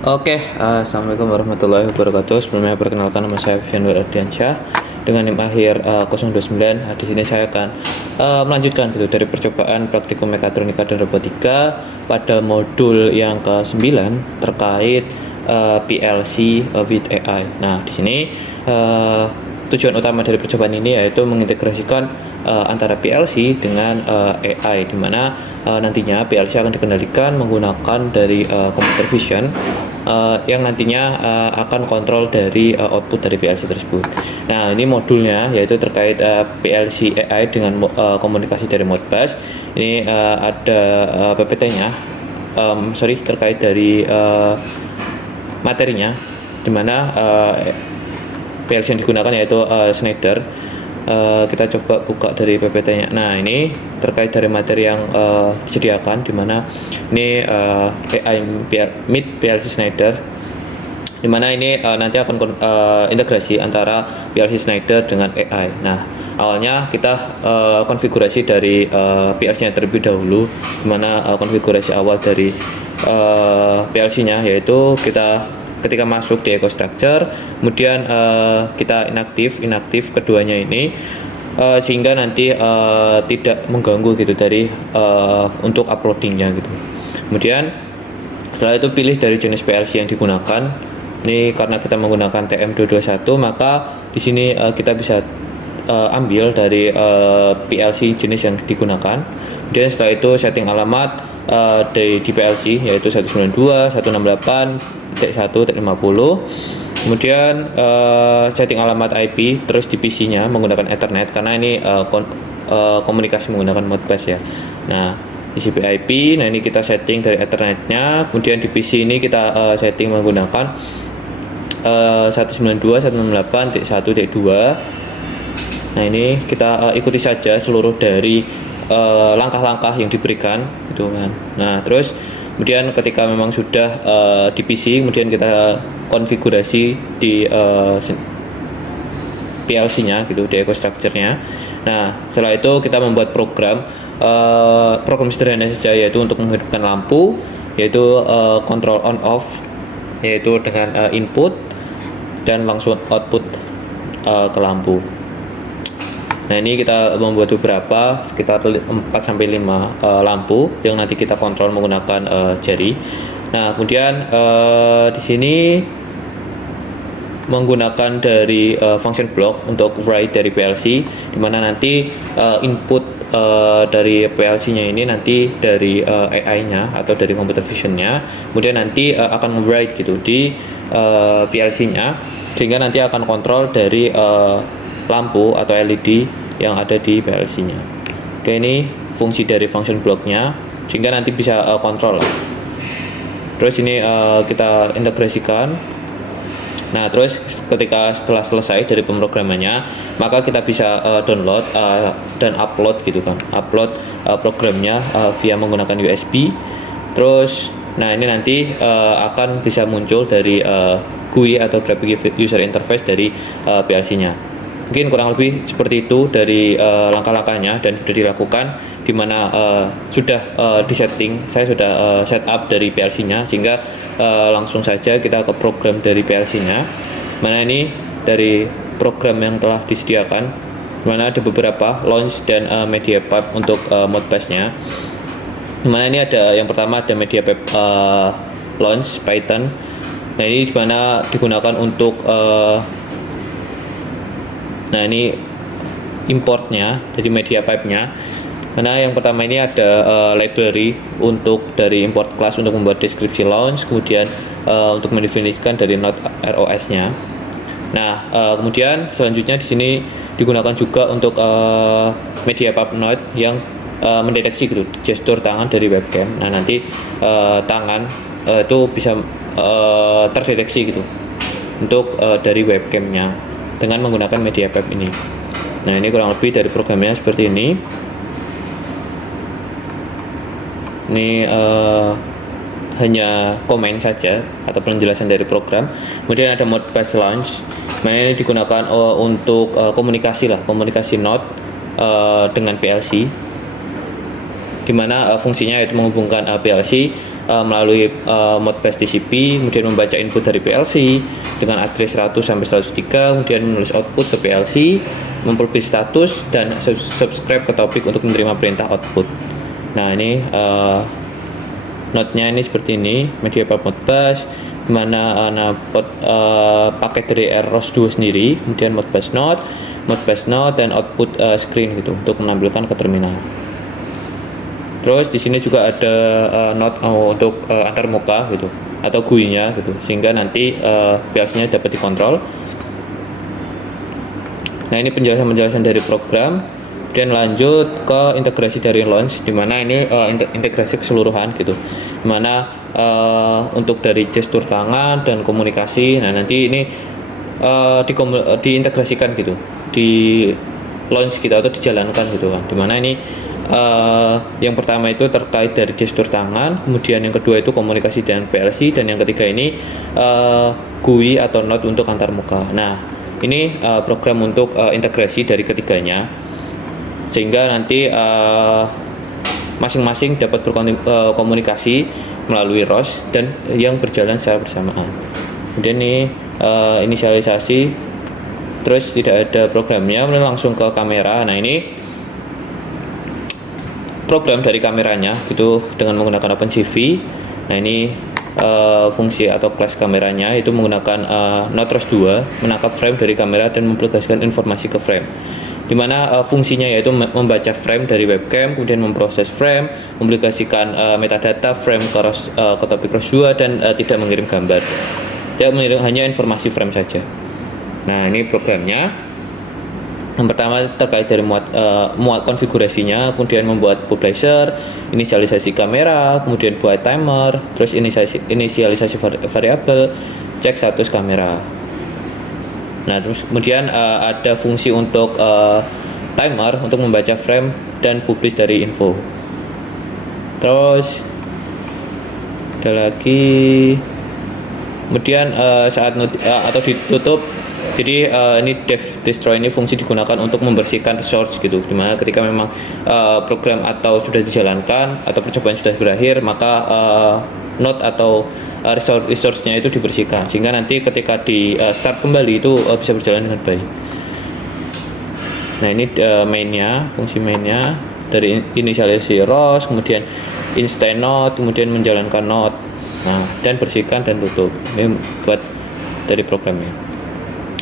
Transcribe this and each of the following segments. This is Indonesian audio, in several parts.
Assalamualaikum warahmatullahi wabarakatuh. Sebelumnya perkenalkan, nama saya Fianur Ardiansyah dengan NIM akhir 029. Di sini saya akan melanjutkan gitu dari percobaan praktikum mekatronika dan robotika pada modul yang ke-9 terkait PLC with AI. Nah, di sini tujuan utama dari percobaan ini yaitu mengintegrasikan antara PLC dengan AI, di mana nantinya PLC akan dikendalikan menggunakan dari computer vision yang nantinya akan kontrol dari output dari PLC tersebut. Nah, ini modulnya yaitu terkait PLC AI dengan komunikasi dari Modbus. Ini ada PPT-nya, terkait dari materinya, di mana PLC yang digunakan yaitu Schneider. Kita coba buka dari PPT-nya. Nah, ini terkait dari materi yang disediakan, di mana ini AI Meet PLC Schneider, di mana ini nanti akan integrasi antara PLC Schneider dengan AI. Nah, awalnya kita konfigurasi dari PLC-nya terlebih dahulu, di mana konfigurasi awal dari PLC-nya yaitu kita ketika masuk di EcoStructure, kemudian kita inaktif keduanya ini, sehingga nanti tidak mengganggu gitu dari untuk uploadingnya gitu. Kemudian setelah itu pilih dari jenis PLC yang digunakan. Ini karena kita menggunakan TM221, maka di sini kita bisa ambil dari PLC jenis yang digunakan. Kemudian setelah itu setting alamat di PLC yaitu 192, 168, T1, T50. Kemudian setting alamat IP, terus di PC-nya menggunakan Ethernet karena ini komunikasi menggunakan Modbus ya. Nah, TCP IP, nah ini kita setting dari Ethernet-nya. Kemudian di PC ini kita setting menggunakan 192, 168, T1, T2. Nah, ini kita ikuti saja seluruh dari langkah-langkah yang diberikan gitu kan. Nah, terus kemudian ketika memang sudah di PC, kemudian kita konfigurasi di PLC-nya gitu, di EcoStructure-nya. Nah, setelah itu kita membuat program sederhana saja, yaitu untuk menghidupkan lampu, yaitu control on off, yaitu dengan input dan langsung output ke lampu. Nah, ini kita membuat beberapa, sekitar 4-5 lampu yang nanti kita kontrol menggunakan jari. Nah, kemudian di sini menggunakan dari function block untuk write dari PLC, di mana nanti input dari PLC-nya ini nanti dari AI-nya atau dari computer vision-nya, kemudian nanti akan write gitu di PLC-nya, sehingga nanti akan kontrol dari lampu atau LED yang ada di PLC-nya. Oke, ini fungsi dari function block-nya, sehingga nanti bisa kontrol. Terus ini kita integrasikan. Nah, terus setelah selesai dari pemrogramannya, maka kita bisa download dan upload gitu kan. Upload programnya via menggunakan USB. Terus nah, ini nanti akan bisa muncul dari GUI atau Graphic User Interface dari PLC-nya. Mungkin kurang lebih seperti itu dari langkah-langkahnya, dan sudah dilakukan, di mana sudah disetting. Saya sudah set up dari PLC-nya, sehingga langsung saja kita ke program dari PLC-nya. Mana ini dari program yang telah disediakan, mana ada beberapa launch dan media pipe untuk Modbus-nya. Dimana ini ada yang pertama ada media pipe launch Python. Nah, ini dimana digunakan untuk nah, ini importnya dari media pipe-nya. Karena yang pertama ini ada library untuk dari import class untuk membuat deskripsi launch, kemudian untuk mendefinisikan dari node ROS-nya. Nah, kemudian selanjutnya di sini digunakan juga untuk media pipe node yang mendeteksi gitu gestur tangan dari webcam. Nah, nanti tangan itu bisa terdeteksi gitu untuk dari webcamnya dengan menggunakan media pipe ini. Nah, ini kurang lebih dari programnya seperti ini. Ini hanya komen saja atau penjelasan dari program. Kemudian ada Modbus launch. Nah, ini digunakan untuk komunikasi node dengan PLC, di mana fungsinya yaitu menghubungkan PLC melalui Modbus TCP, kemudian membaca input dari PLC dengan address 100 sampai 103, kemudian menulis output ke PLC, mempublish status dan subscribe ke topik untuk menerima perintah output. Nah, ini node-nya ini seperti ini, media pipe Modbus, di mana paket dari ROS2 sendiri, kemudian Modbus node, dan output screen gitu untuk menampilkan ke terminal. Terus di sini juga ada node untuk antarmuka gitu atau GUI-nya gitu, sehingga nanti PLC-nya dapat dikontrol. Nah, ini penjelasan dari program. Kemudian lanjut ke integrasi dari launch, dimana ini integrasi keseluruhan gitu, dimana untuk dari gestur tangan dan komunikasi. Nah, nanti ini diintegrasikan gitu di launch kita atau dijalankan gitu kan, dimana ini yang pertama itu terkait dari gestur tangan, kemudian yang kedua itu komunikasi dengan PLC, dan yang ketiga ini GUI atau node untuk antarmuka. Nah, ini program untuk integrasi dari ketiganya, sehingga nanti masing-masing dapat berkomunikasi melalui ROS dan yang berjalan secara bersamaan. Kemudian ini inisialisasi, terus tidak ada programnya, kemudian langsung ke kamera. Nah, ini program dari kameranya gitu dengan menggunakan OpenCV. Nah, ini fungsi atau kelas kameranya itu menggunakan Node ROS2, menangkap frame dari kamera dan mempublikasikan informasi ke frame, dimana fungsinya yaitu membaca frame dari webcam, kemudian memproses frame, mempublikasikan metadata frame ke topik ROS2, dan tidak mengirim gambar, tidak mengirim, hanya informasi frame saja. Nah, ini programnya. Yang pertama terkait dari muat konfigurasinya, kemudian membuat publisher, inisialisasi kamera, kemudian buat timer, terus inisialisasi variabel, cek status kamera. Nah, terus kemudian ada fungsi untuk timer untuk membaca frame dan publish dari info. Terus ada lagi, kemudian saat atau ditutup. Jadi ini dev destroy ini fungsi digunakan untuk membersihkan resource gitu, dimana ketika memang program atau sudah dijalankan atau percobaan sudah berakhir, maka node atau resource-nya itu dibersihkan, sehingga nanti ketika di start kembali itu bisa berjalan dengan baik. Nah, ini mainnya, fungsi mainnya dari inisialisasi ROS, kemudian install node, kemudian menjalankan node, nah, dan bersihkan dan tutup. Ini buat dari programnya.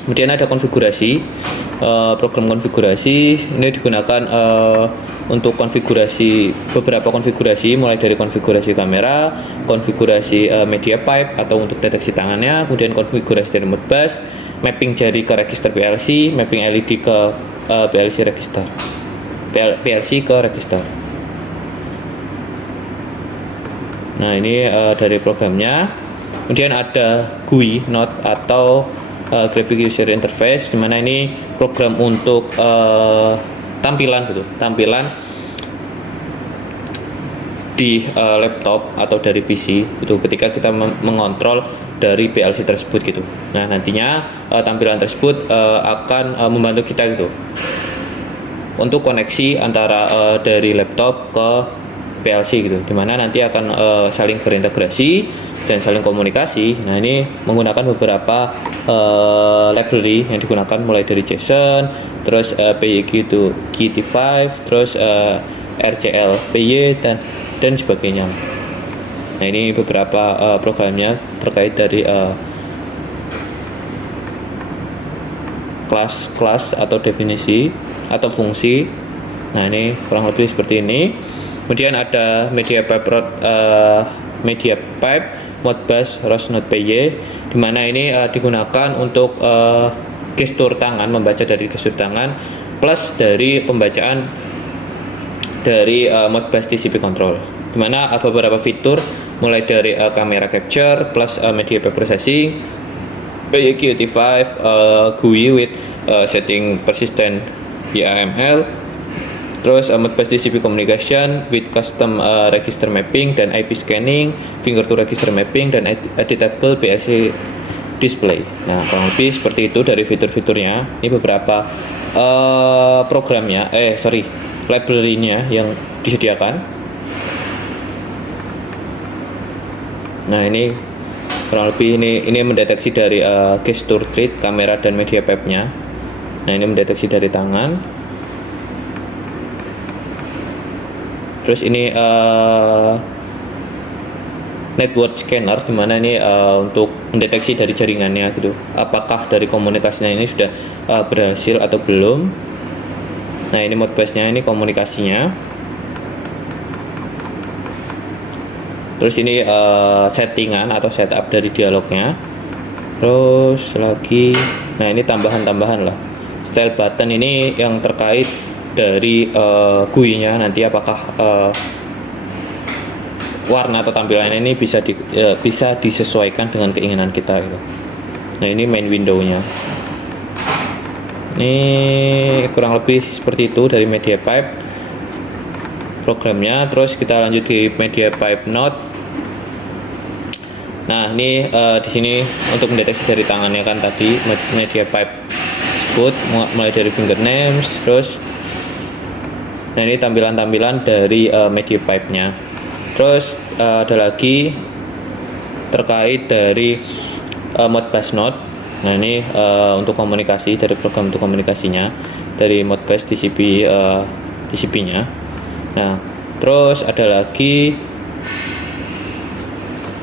Kemudian ada konfigurasi, program konfigurasi ini digunakan untuk konfigurasi beberapa konfigurasi, mulai dari konfigurasi kamera, konfigurasi media pipe atau untuk deteksi tangannya, kemudian konfigurasi dari Modbus, mapping jari ke register PLC, mapping LED ke PLC register, PLC ke register. Nah, ini dari programnya. Kemudian ada GUI node atau Graphic User Interface, dimana ini program untuk tampilan di laptop atau dari PC itu ketika kita mengontrol dari PLC tersebut gitu. Nah, nantinya tampilan tersebut akan membantu kita gitu untuk koneksi antara dari laptop ke PLC gitu, dimana nanti akan saling berintegrasi dan saling komunikasi. Nah, ini menggunakan beberapa library yang digunakan, mulai dari JSON, terus PyQt5, terus RCL-PY dan sebagainya. Nah, ini beberapa programnya terkait dari kelas atau definisi atau fungsi. Nah, ini kurang lebih seperti ini. Kemudian ada media pipe Modbus ROS Node PY, di mana ini digunakan untuk gestur tangan, membaca dari gestur tangan, plus dari pembacaan dari Modbus TCP control, di mana beberapa fitur mulai dari kamera capture plus media pipe processing, PyQt5, GUI with setting persistent YAML, terus Modbus TCP communication with custom register mapping dan IP scanning, finger to register mapping, dan editable PLC display. Nah, kurang lebih seperti itu dari fitur-fiturnya. Ini beberapa library-nya yang disediakan. Nah, ini kurang lebih ini mendeteksi dari gesture grid, kamera dan media pipe-nya. Nah, ini mendeteksi dari tangan. Terus ini network scanner, dimana ini untuk mendeteksi dari jaringannya gitu, apakah dari komunikasinya ini sudah berhasil atau belum. Nah, ini Modbus-nya, ini komunikasinya. Terus ini settingan atau setup dari dialognya. Terus lagi, nah ini tambahan-tambahan lah. Style button ini yang terkait dari GUI-nya nanti, apakah warna atau tampilan ini bisa disesuaikan dengan keinginan kita gitu. Nah, ini main window-nya. Ini kurang lebih seperti itu dari media pipe programnya. Terus kita lanjut di media pipe node. Nah, ini di sini untuk mendeteksi dari tangannya kan tadi media pipe tersebut, mulai dari finger names. Terus nah, ini tampilan-tampilan dari media pipe-nya. Terus ada lagi terkait dari Modbus node. Nah, ini untuk komunikasi, dari program untuk komunikasinya dari Modbus TCP-nya. Nah, terus ada lagi,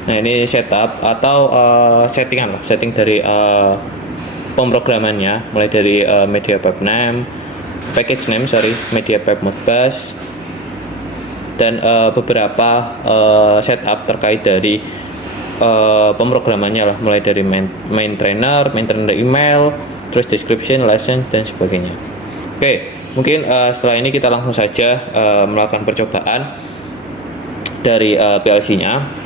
nah ini setup atau setting dari pemrogramannya, mulai dari media pipe name, media pipe Modbus, dan beberapa setup terkait dari pemrogramannya lah, mulai dari main trainer email, terus description, license dan sebagainya. Oke, mungkin setelah ini kita langsung saja melakukan percobaan dari PLC-nya.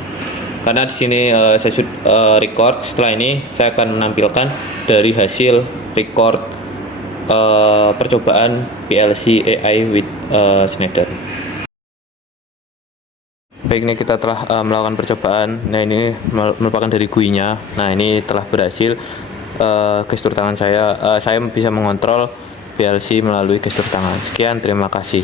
Karena di sini saya sudah record, setelah ini saya akan menampilkan dari hasil record percobaan PLC AI with Schneider. Baik, ini kita telah melakukan percobaan. Nah, ini merupakan dari GUI-nya. Nah, ini telah berhasil. Gestur tangan saya bisa mengontrol PLC melalui gestur tangan. Sekian, terima kasih.